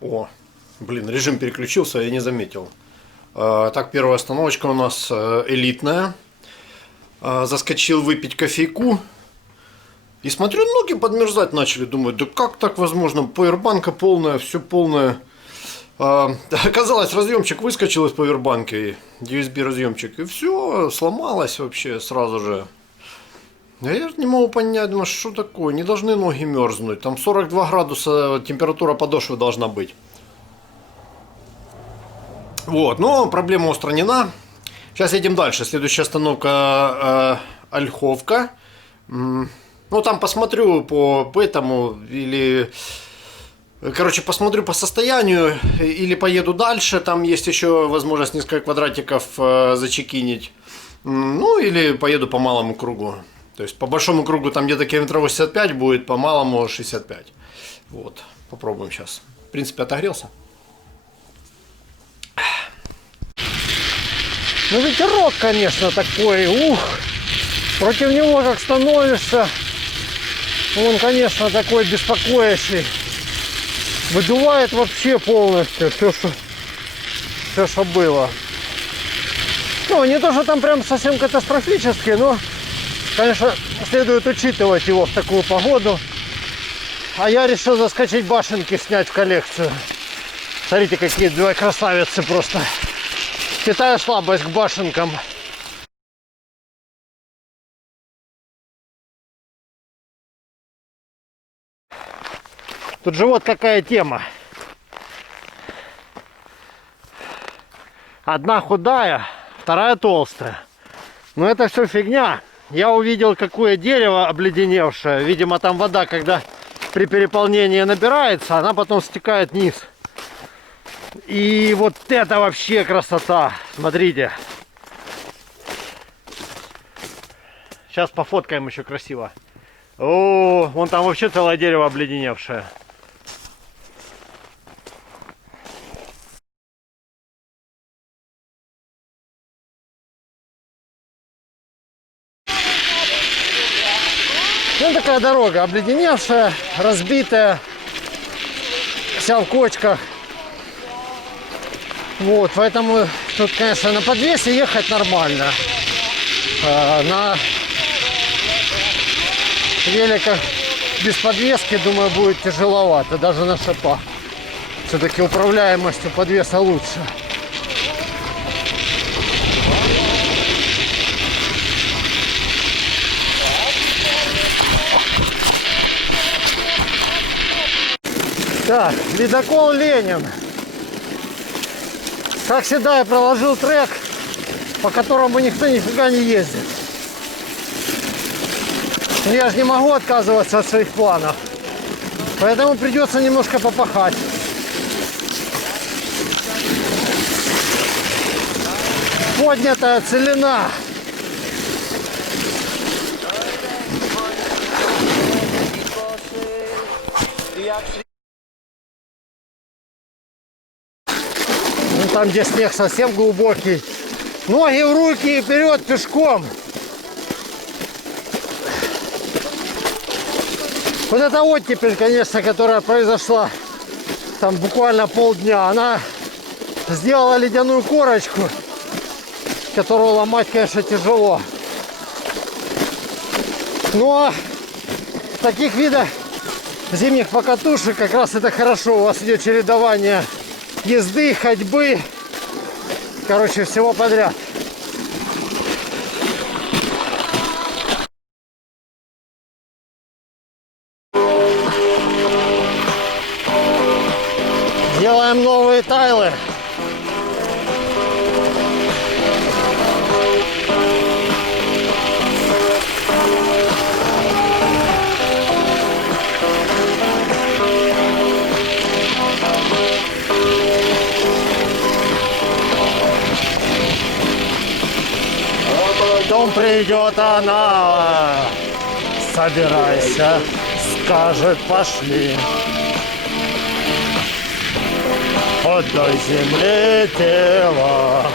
О, блин, режим переключился, я не заметил. Так, первая остановочка у нас элитная. Заскочил выпить кофейку. И смотрю, ноги подмерзать начали. Думаю, да как так возможно? Пауэрбанка полная, все полное. Оказалось, разъемчик выскочил из пауэрбанка, USB разъемчик, и все, сломалось вообще сразу же. Я не могу понять, думаю, что такое, не должны ноги мерзнуть, там 42 градуса температура подошвы должна быть. Вот, но проблема устранена. Сейчас едем дальше, следующая остановка Ольховка. Ну там посмотрю по этому или... Короче, посмотрю по состоянию или поеду дальше. Там есть еще возможность несколько квадратиков зачекинить. Ну, или поеду по малому кругу. То есть, по большому кругу там где-то километров 85 будет, по малому 65. Вот, попробуем сейчас. В принципе, отогрелся. Ну, ветерок, конечно, такой. Ух, против него как становишься. Он, конечно, такой беспокоящий. Выдувает вообще полностью все, что было. Ну, не то, что там прям совсем катастрофически, но, конечно, следует учитывать его в такую погоду. А я решил заскочить башенки снять в коллекцию. Смотрите, какие две красавицы просто. Питаю слабость к башенкам. Тут же вот какая тема. Одна худая, вторая толстая. Но это все фигня. Я увидел, какое дерево обледеневшее. Видимо, там вода, когда при переполнении набирается, она потом стекает вниз. И вот это вообще красота. Смотрите. Сейчас пофоткаем еще красиво. О, вон там вообще целое дерево обледеневшее. Ну, такая дорога обледеневшая, разбитая, вся в кочках. Вот, поэтому тут, конечно, на подвесе ехать нормально. На великах без подвески, думаю, будет тяжеловато, даже на шипах. Все-таки управляемость у подвеса лучше. Так, ледокол Ленин. Как всегда, я проложил трек, по которому никто нифига не ездит. Но я же не могу отказываться от своих планов. Поэтому придется немножко попахать. Поднятая целина. Ну, там, где снег совсем глубокий. Ноги в руки и вперед пешком. Вот эта оттепель, конечно, которая произошла там буквально полдня, она сделала ледяную корочку, которую ломать, конечно, тяжело. Но в таких видах зимних покатушек как раз это хорошо. У вас идет чередование езды, ходьбы, короче, всего подряд. Делаем новые тайлы. Потом придет она, собирайся, скажет, пошли. Отдай земле тело.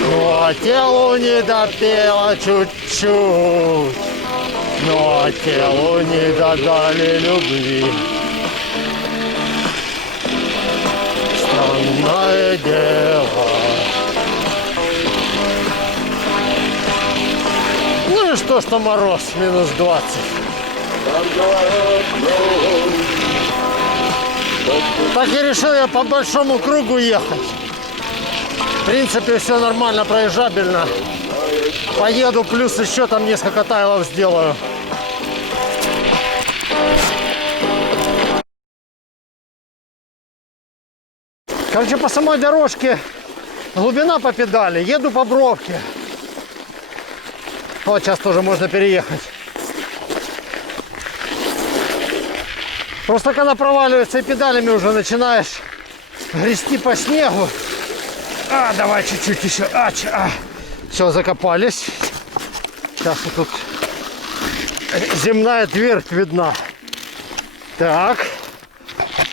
Ну а телу не допела чуть-чуть. но телу не додали любви. Странное дело. Ну и что мороз минус 20. Так и решил я по большому кругу ехать. В принципе, все нормально, проезжабельно. Поеду, плюс еще там несколько тайлов сделаю. Короче, по самой дорожке глубина по педали. Еду по бровке. Вот сейчас тоже можно переехать. Просто когда проваливается и педалями уже начинаешь грести по снегу. Давай чуть-чуть еще. Все, закопались. Сейчас вот тут земная твердь видна. Так.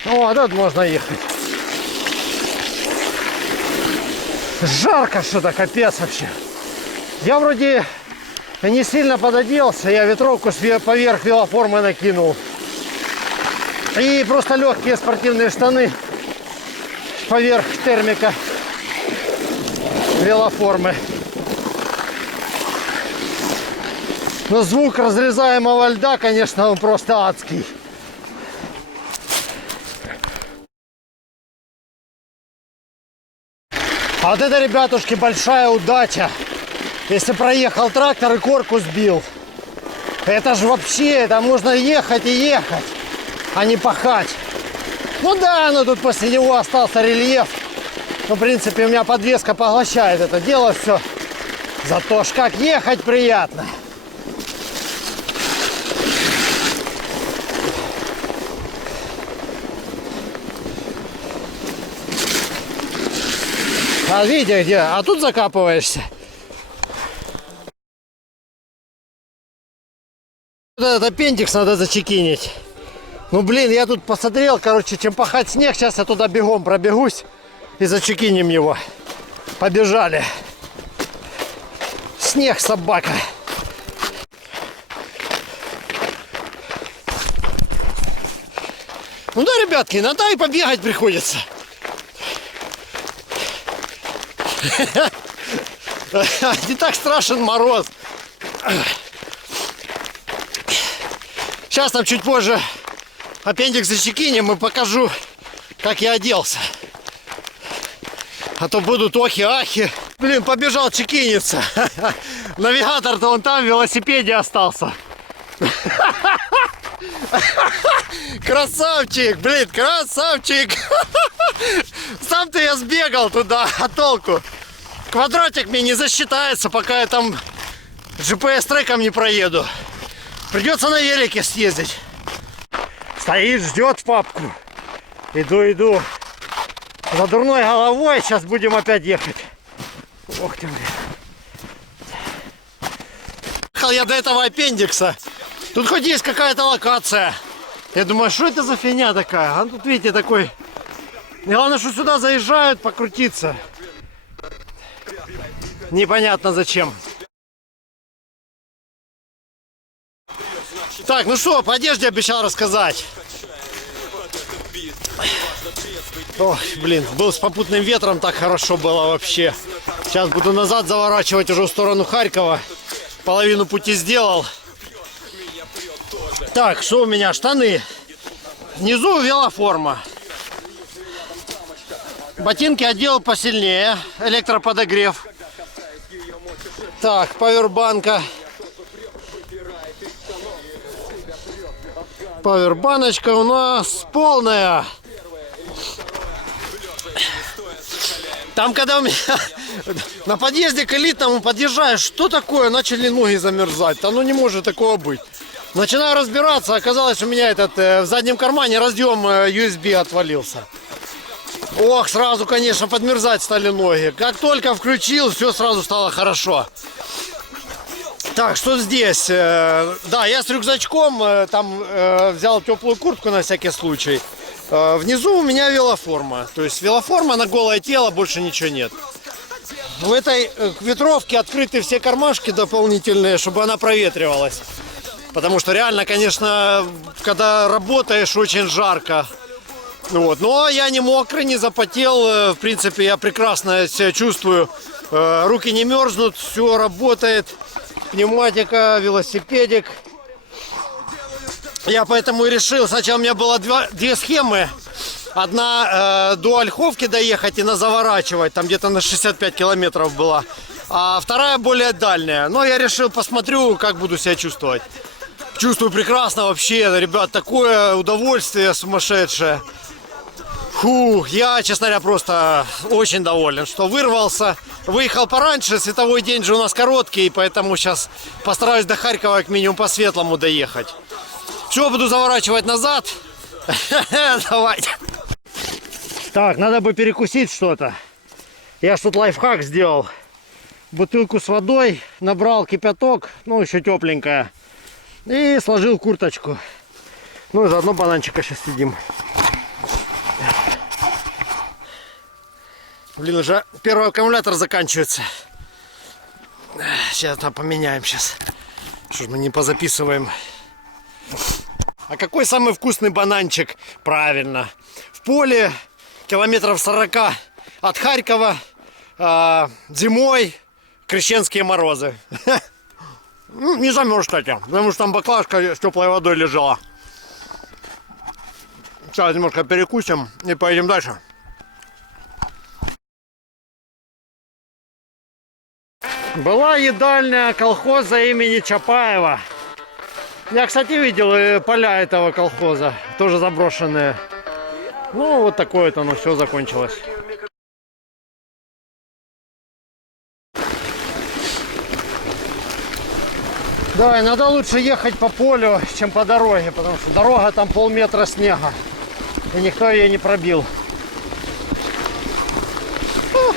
О, тут можно ехать. Жарко что-то, капец вообще. Я вроде не сильно пододелся. Я ветровку поверх велоформы накинул. И просто легкие спортивные штаны поверх термика велоформы. Но звук разрезаемого льда, конечно, он просто адский. А вот это, ребятушки, большая удача. Если проехал трактор и корку сбил. Это же вообще, это можно ехать и ехать, а не пахать. Ну да, но тут после него остался рельеф. Ну, в принципе, у меня подвеска поглощает это дело все. Зато ж как ехать приятно. А видите где? А тут закапываешься. Этот аппендикс надо зачекинить. Ну блин, я тут посмотрел, короче, чем пахать снег, сейчас я туда бегом пробегусь и зачекинем его. Побежали. Снег, собака. Ну да, ребятки, иногда и побегать приходится. Не так страшен мороз. Сейчас нам чуть позже аппендикс зачекинем и покажу, как я оделся. А то будут охи-ахи. Блин, побежал чекиниться. Навигатор-то он там в велосипеде остался. Красавчик, блин, красавчик. Сам-то я сбегал туда, а толку? Квадратик мне не засчитается, пока я там GPS-треком не проеду. Придется на велике съездить. Стоит, ждет папку. Иду. За дурной головой. Сейчас будем опять ехать. Ох ты, блин. Ехал я до этого аппендикса. Тут хоть есть какая-то локация. Я думаю, что это за фигня такая? А тут, видите, такой... Главное, что сюда заезжают покрутиться. Непонятно зачем. Так, ну что, по одежде обещал рассказать. Ох, блин, был с попутным ветром, так хорошо было вообще. Сейчас буду назад заворачивать уже в сторону Харькова. Половину пути сделал. Так, что у меня? Штаны. Внизу велоформа. Ботинки одел посильнее. Электроподогрев. Так, павербанка. Павербаночка у нас полная. Там, когда у меня на подъезде к элитному подъезжаешь, что такое? Начали ноги замерзать. Да ну не может такого быть. Начинаю разбираться, оказалось, у меня этот в заднем кармане разъем USB отвалился. Ох, сразу, конечно, подмерзать стали ноги. Как только включил, все сразу стало хорошо. Так, что здесь? Да, я с рюкзачком, там взял теплую куртку на всякий случай. Внизу у меня велоформа. То есть велоформа на голое тело, больше ничего нет. В этой ветровке открыты все кармашки дополнительные, чтобы она проветривалась. Потому что реально, конечно, когда работаешь, очень жарко. Вот. Но я не мокрый, не запотел. В принципе, я прекрасно себя чувствую. Руки не мерзнут, все работает. Пневматика, велосипедик. Я поэтому и решил. Сначала у меня было две схемы. Одна до Ольховки доехать и на заворачивать. Там где-то на 65 километров была. А вторая более дальняя. Но я решил, посмотрю, как буду себя чувствовать. Чувствую прекрасно вообще, ребят. Такое удовольствие сумасшедшее. Фух, я, честно говоря, просто очень доволен, что вырвался. Выехал пораньше, световой день же у нас короткий, поэтому сейчас постараюсь до Харькова как минимум по светлому доехать. Все, буду заворачивать назад. Давайте. Так, надо бы перекусить что-то. Я ж тут лайфхак сделал. Бутылку с водой, набрал кипяток, ну еще тепленькая. И сложил курточку. Ну и заодно бананчика сейчас съедим. Блин, уже первый аккумулятор заканчивается. Сейчас там поменяем сейчас. Что ж мы не позаписываем. А какой самый вкусный бананчик? Правильно. В поле километров 40 от Харькова. Зимой крещенские морозы. Не замерз, кстати. Потому что там баклажка с теплой водой лежала. Сейчас немножко перекусим и поедем дальше. Была едальня колхоза имени Чапаева. Я, кстати, видел поля этого колхоза, тоже заброшенные. Ну, вот такое вот оно все закончилось. Да, иногда лучше ехать по полю, чем по дороге, потому что дорога там полметра снега, и никто ее не пробил. Ну,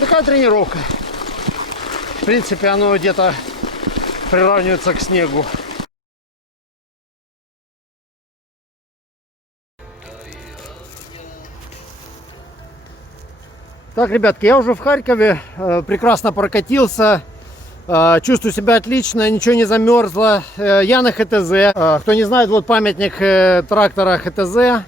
такая тренировка. В принципе, оно где-то приравнивается к снегу. Так, ребятки, я уже в Харькове, прекрасно прокатился, чувствую себя отлично, ничего не замерзло. Я на ХТЗ. Кто не знает, вот памятник трактора ХТЗ.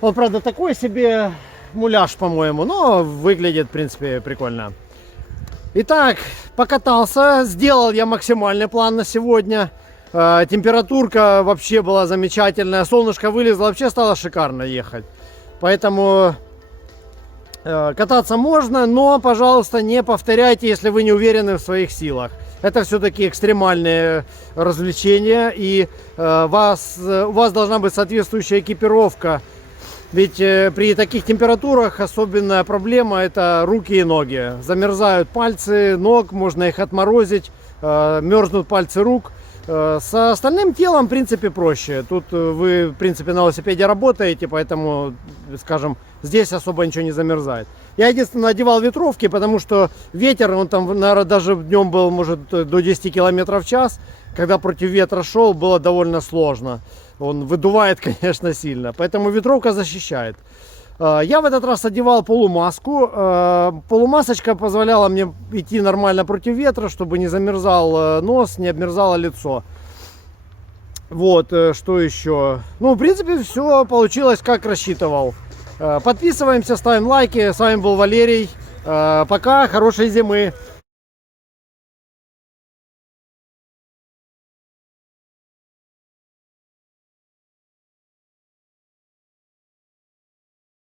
Он, правда, такой себе муляж, по-моему, но выглядит, в принципе, прикольно. Итак, покатался, сделал я максимальный план на сегодня. Температурка вообще была замечательная, солнышко вылезло, вообще стало шикарно ехать. Поэтому кататься можно, но, пожалуйста, не повторяйте, если вы не уверены в своих силах. Это все-таки экстремальные развлечения, и у вас должна быть соответствующая экипировка. Ведь при таких температурах особенная проблема – это руки и ноги. Замерзают пальцы ног, можно их отморозить, мерзнут пальцы рук. С остальным телом, в принципе, проще. Тут вы, в принципе, на велосипеде работаете, поэтому, скажем, здесь особо ничего не замерзает. Я единственное одевал ветровки, потому что ветер, он там, наверное, даже днем был, может, до 10 км в час. Когда против ветра шел, было довольно сложно. Он выдувает, конечно, сильно. Поэтому ветровка защищает. Я в этот раз одевал полумаску. Полумасочка позволяла мне идти нормально против ветра, чтобы не замерзал нос, не обмерзало лицо. Вот, что еще? Ну, в принципе, все получилось, как рассчитывал. Подписываемся, ставим лайки. С вами был Валерий. Пока, хорошей зимы.